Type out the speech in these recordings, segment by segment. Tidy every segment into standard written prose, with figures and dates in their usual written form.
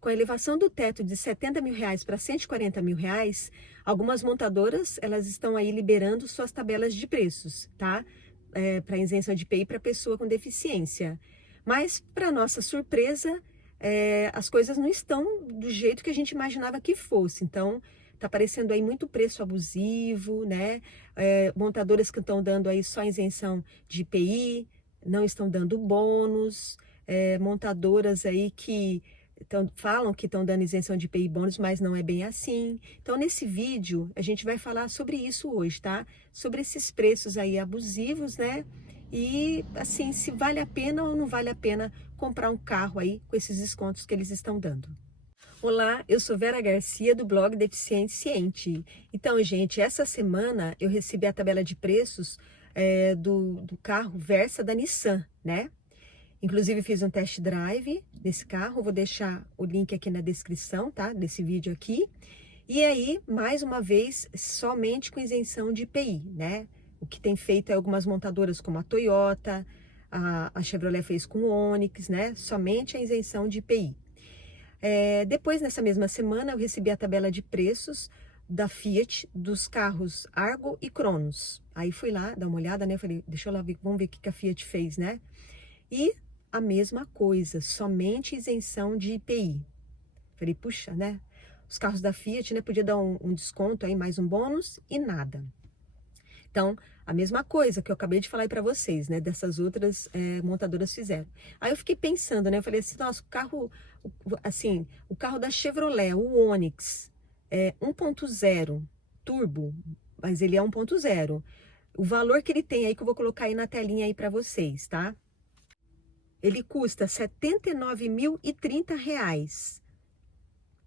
Com a elevação do teto de R$ 70 mil para R$ 140 mil, algumas montadoras elas estão aí liberando suas tabelas de preços, tá? Para isenção de IPI para pessoa com deficiência. Mas, para nossa surpresa, as coisas não estão do jeito que a gente imaginava que fosse. Então, tá aparecendo aí muito preço abusivo, né? Montadoras que estão dando aí só isenção de IPI, não estão dando bônus, montadoras aí que falam que estão dando isenção de IPI e bônus, mas não é bem assim. Então, nesse vídeo, a gente vai falar sobre isso hoje, tá? Sobre esses preços aí abusivos, né? E, assim, se vale a pena ou não vale a pena comprar um carro aí com esses descontos que eles estão dando. Olá, eu sou Vera Garcia do blog Deficiente Ciente. Então, gente, essa semana eu recebi a tabela de preços do carro Versa da Nissan, né? Inclusive fiz um test drive desse carro, vou deixar o link aqui na descrição, tá? Desse vídeo aqui. E aí, mais uma vez, somente com isenção de IPI, né? O que tem feito é algumas montadoras como a Toyota, a Chevrolet fez com o Onix, né? Somente a isenção de IPI. Depois, nessa mesma semana, eu recebi a tabela de preços da Fiat dos carros Argo e Cronos. Aí fui lá dar uma olhada, né? Falei, deixa eu lá ver, vamos ver o que a Fiat fez, né? E a mesma coisa, somente isenção de IPI. Falei, puxa, né? Os carros da Fiat, né? Podia dar um desconto aí, mais um bônus e nada. Então, a mesma coisa que eu acabei de falar aí para vocês, né? Dessas outras montadoras fizeram. Aí eu fiquei pensando, né? Eu falei assim, nossa, o carro da Chevrolet, o Onix, 1.0 turbo, mas ele é 1.0. O valor que ele tem aí, que eu vou colocar aí na telinha aí para vocês, tá? Ele custa R$ 79.030,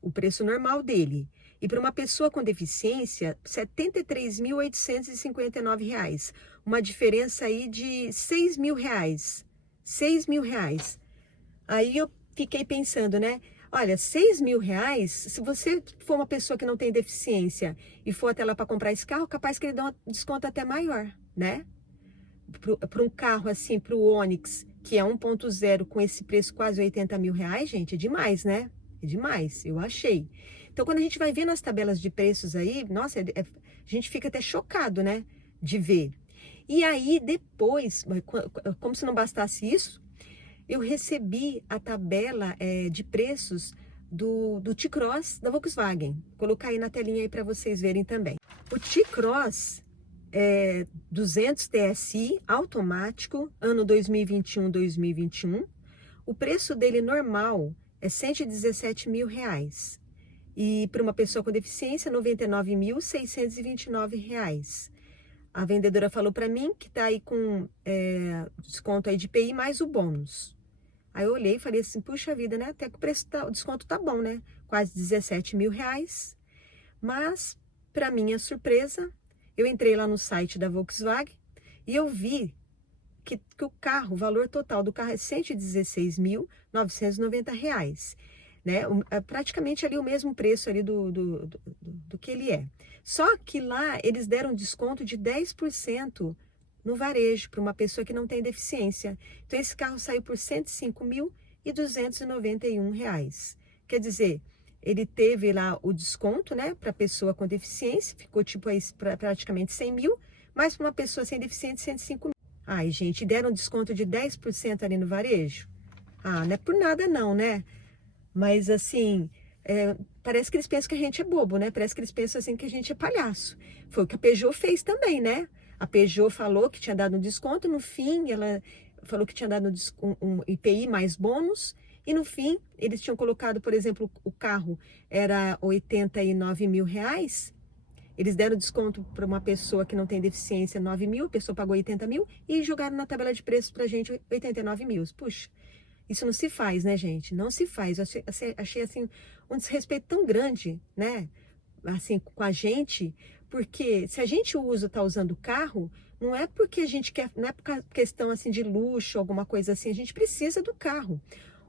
o preço normal dele. E para uma pessoa com deficiência, R$ 73.859. Uma diferença aí de R$ 6.000. R$ 6.000. Aí eu fiquei pensando, né? Olha, R$ 6.000, se você for uma pessoa que não tem deficiência e for até lá para comprar esse carro, capaz que ele dá um desconto até maior, né? Para um carro assim, para o Onix, que é 1.0 com esse preço quase R$ 80 mil, gente, é demais, né? É demais, eu achei. Então, quando a gente vai vendo as tabelas de preços aí, nossa, a gente fica até chocado, né? De ver. E aí, depois, como se não bastasse isso, eu recebi a tabela de preços do T-Cross da Volkswagen. Vou colocar aí na telinha aí para vocês verem também. O T-Cross 200 TSI automático, ano 2021-2021. O preço dele normal é R$ 117 mil. E para uma pessoa com deficiência, R$ 99.629. A vendedora falou para mim que tá aí com desconto aí de IPI mais o bônus. Aí eu olhei e falei assim, puxa vida, né? Até que o desconto tá bom, né? Quase R$ 17 mil. Mas, para minha surpresa, eu entrei lá no site da Volkswagen e eu vi que o carro, o valor total do carro é R$ 116.990, né? Praticamente ali o mesmo preço ali do que ele é. Só que lá eles deram desconto de 10% no varejo para uma pessoa que não tem deficiência. Então esse carro saiu por R$ 105.291. Quer dizer, ele teve lá o desconto, né, para pessoa com deficiência, ficou tipo aí praticamente 100 mil, mas para uma pessoa sem deficiência, 105 mil. Ai, gente, deram desconto de 10% ali no varejo? Ah, não é por nada não, né? Mas assim, parece que eles pensam que a gente é bobo, né? Parece que eles pensam assim que a gente é palhaço. Foi o que a Peugeot fez também, né? A Peugeot falou que tinha dado um desconto, no fim ela falou que tinha dado um IPI mais bônus, e no fim eles tinham colocado, por exemplo, o carro era R$ 89 mil, eles deram desconto para uma pessoa que não tem deficiência 9 mil, a pessoa pagou 80 mil e jogaram na tabela de preços pra gente 89 mil. Puxa, isso não se faz, né, gente? Não se faz. Eu achei assim, um desrespeito tão grande, né? Assim, com a gente, porque se a gente tá usando o carro, não é porque a gente quer, não é por questão assim de luxo, alguma coisa assim, a gente precisa do carro.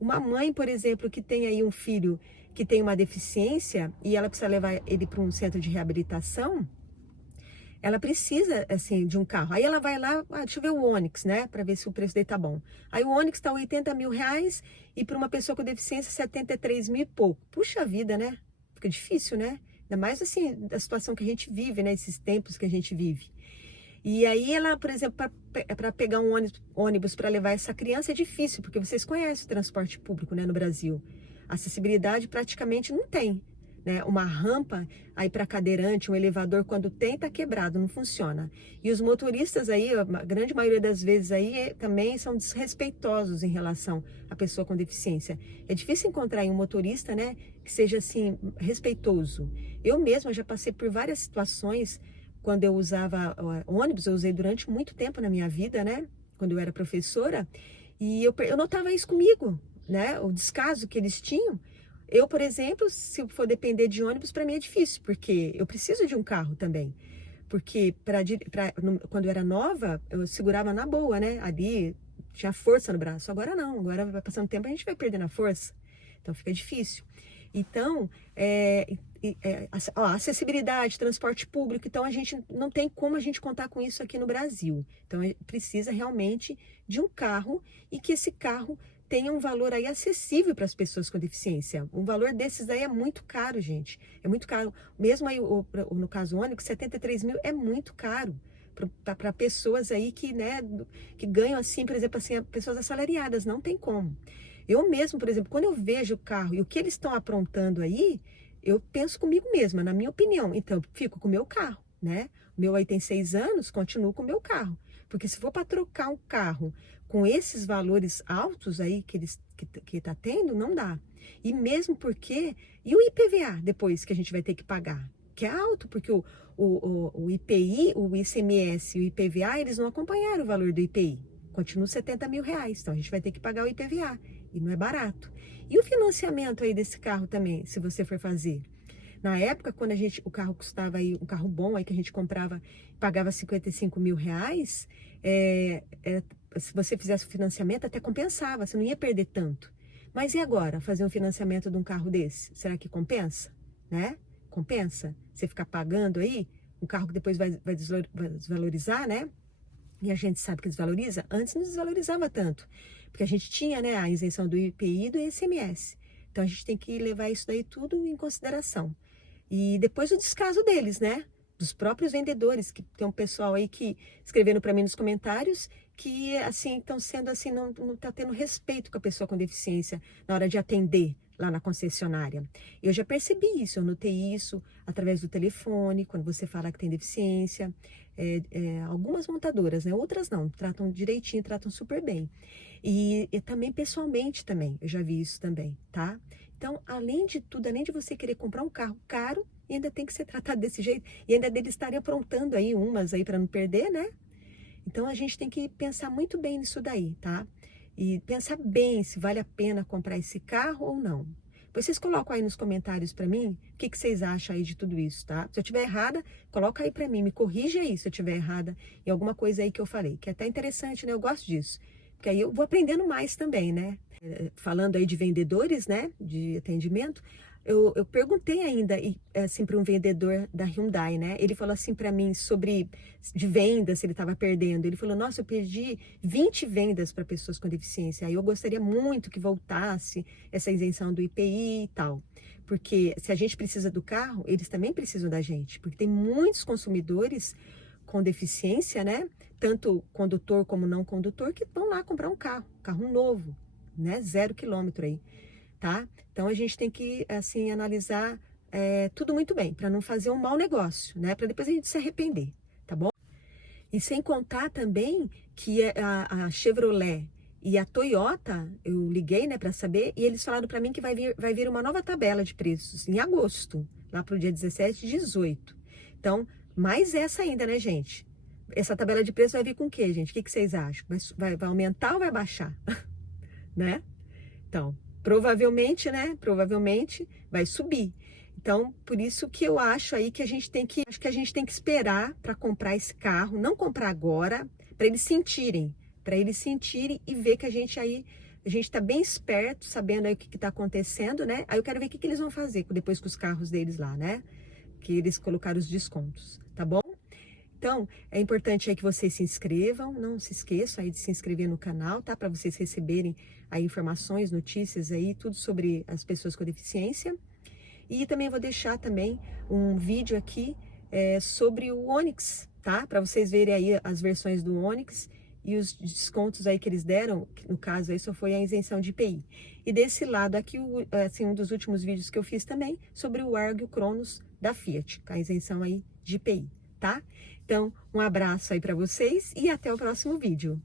Uma mãe, por exemplo, que tem aí um filho que tem uma deficiência e ela precisa levar ele para um centro de reabilitação, ela precisa, assim, de um carro. Aí ela vai lá, deixa eu ver o Onix, né, para ver se o preço dele tá bom. Aí o Onix tá 80 mil reais e para uma pessoa com deficiência 73 mil e pouco. Puxa vida, né? Fica difícil, né? Ainda mais, assim, da situação que a gente vive, né, esses tempos que a gente vive. E aí ela, por exemplo, para pegar um ônibus para levar essa criança é difícil, porque vocês conhecem o transporte público, né, no Brasil. Acessibilidade praticamente não tem, né? Uma rampa aí para cadeirante, um elevador, quando tem, tá quebrado, não funciona. E os motoristas aí, a grande maioria das vezes aí, também são desrespeitosos em relação à pessoa com deficiência. É difícil encontrar aí um motorista, né, que seja assim, respeitoso. Eu mesma já passei por várias situações. Quando eu usava ônibus, eu usei durante muito tempo na minha vida, né? Quando eu era professora, e eu notava isso comigo, né? O descaso que eles tinham. Eu, por exemplo, se for depender de ônibus, para mim é difícil, porque eu preciso de um carro também. Porque quando eu era nova, eu segurava na boa, né? Ali tinha força no braço. Agora não, agora vai passando o tempo, a gente vai perdendo a força. Então fica difícil. Então, acessibilidade, transporte público, então a gente não tem como a gente contar com isso aqui no Brasil. Então precisa realmente de um carro e que esse carro tenha um valor aí acessível para as pessoas com deficiência. Um valor desses daí é muito caro, gente. É muito caro. Mesmo aí, no caso o Onix, 73 mil é muito caro para pessoas aí que, né, que ganham assim, por exemplo, assim, pessoas assalariadas, não tem como. Eu mesmo, por exemplo, quando eu vejo o carro e o que eles estão aprontando aí, eu penso comigo mesma, na minha opinião. Então, eu fico com o meu carro, né? O meu aí tem 6 anos, continuo com o meu carro. Porque se for para trocar um carro com esses valores altos aí que tá tendo, não dá. E mesmo porque... E o IPVA depois que a gente vai ter que pagar? Que é alto, porque o IPI, o ICMS e o IPVA, eles não acompanharam o valor do IPI. Continua 70 mil reais, então a gente vai ter que pagar o IPVA. E não é barato. E o financiamento aí desse carro também, se você for fazer? Na época, quando o carro custava aí, um carro bom aí que a gente comprava, pagava 55 mil reais, se você fizesse o financiamento, até compensava, você não ia perder tanto. Mas e agora, fazer um financiamento de um carro desse? Será que compensa? Né? Compensa? Você ficar pagando aí, um carro que depois vai desvalorizar, né? E a gente sabe que desvaloriza. Antes não desvalorizava tanto, porque a gente tinha, né, a isenção do IPI e do ICMS. Então a gente tem que levar isso daí tudo em consideração. E depois o descaso deles, né? Dos próprios vendedores, que tem um pessoal aí que escrevendo para mim nos comentários que assim estão sendo assim, não tá tendo respeito com a pessoa com deficiência na hora de atender lá na concessionária. Eu já percebi isso, eu notei isso através do telefone, quando você fala que tem deficiência. Algumas montadoras, né? Outras não, tratam direitinho, tratam super bem. E também pessoalmente também, eu já vi isso também, tá? Então, além de tudo, além de você querer comprar um carro caro, e ainda tem que ser tratado desse jeito, e ainda deles estarem aprontando aí umas aí para não perder, né? Então a gente tem que pensar muito bem nisso daí, tá? E pensar bem se vale a pena comprar esse carro ou não. Vocês colocam aí nos comentários para mim o que vocês acham aí de tudo isso, tá? Se eu estiver errada, coloca aí para mim, me corrija aí se eu estiver errada em alguma coisa aí que eu falei, que é até interessante, né? Eu gosto disso, porque aí eu vou aprendendo mais também, né? Falando aí de vendedores, né? De atendimento, eu perguntei ainda, assim, para um vendedor da Hyundai, né? Ele falou assim para mim sobre de vendas, se ele estava perdendo. Ele falou, nossa, eu perdi 20 vendas para pessoas com deficiência. Aí eu gostaria muito que voltasse essa isenção do IPI e tal. Porque se a gente precisa do carro, eles também precisam da gente. Porque tem muitos consumidores com deficiência, né? Tanto condutor como não condutor, que vão lá comprar um carro novo, né? 0 quilômetro aí. Tá? Então a gente tem que assim analisar tudo muito bem para não fazer um mau negócio, né? Para depois a gente se arrepender, tá bom? E sem contar também que a Chevrolet e a Toyota, eu liguei, né, para saber, e eles falaram para mim que vai vir uma nova tabela de preços em agosto, lá pro dia 17 e 18. Então, mais essa ainda, né, gente? Essa tabela de preços vai vir com o quê, gente? O que vocês acham? Vai aumentar ou vai baixar? Né? Então, provavelmente, né? Provavelmente vai subir. Então, por isso que eu acho aí que a gente tem que esperar para comprar esse carro, não comprar agora, para eles sentirem e ver que a gente está bem esperto, sabendo aí o que está acontecendo, né? Aí eu quero ver o que eles vão fazer depois com os carros deles lá, né? Que eles colocaram os descontos, tá bom? Então, é importante aí que vocês se inscrevam, não se esqueçam aí de se inscrever no canal, tá? Para vocês receberem aí informações, notícias aí, tudo sobre as pessoas com deficiência. E também vou deixar também um vídeo aqui sobre o Onix, tá? Para vocês verem aí as versões do Onix e os descontos aí que eles deram, que no caso aí só foi a isenção de IPI. E desse lado aqui, assim, um dos últimos vídeos que eu fiz também, sobre o Argo Cronos da Fiat, com a isenção aí de IPI, tá? Então, um abraço aí para vocês e até o próximo vídeo.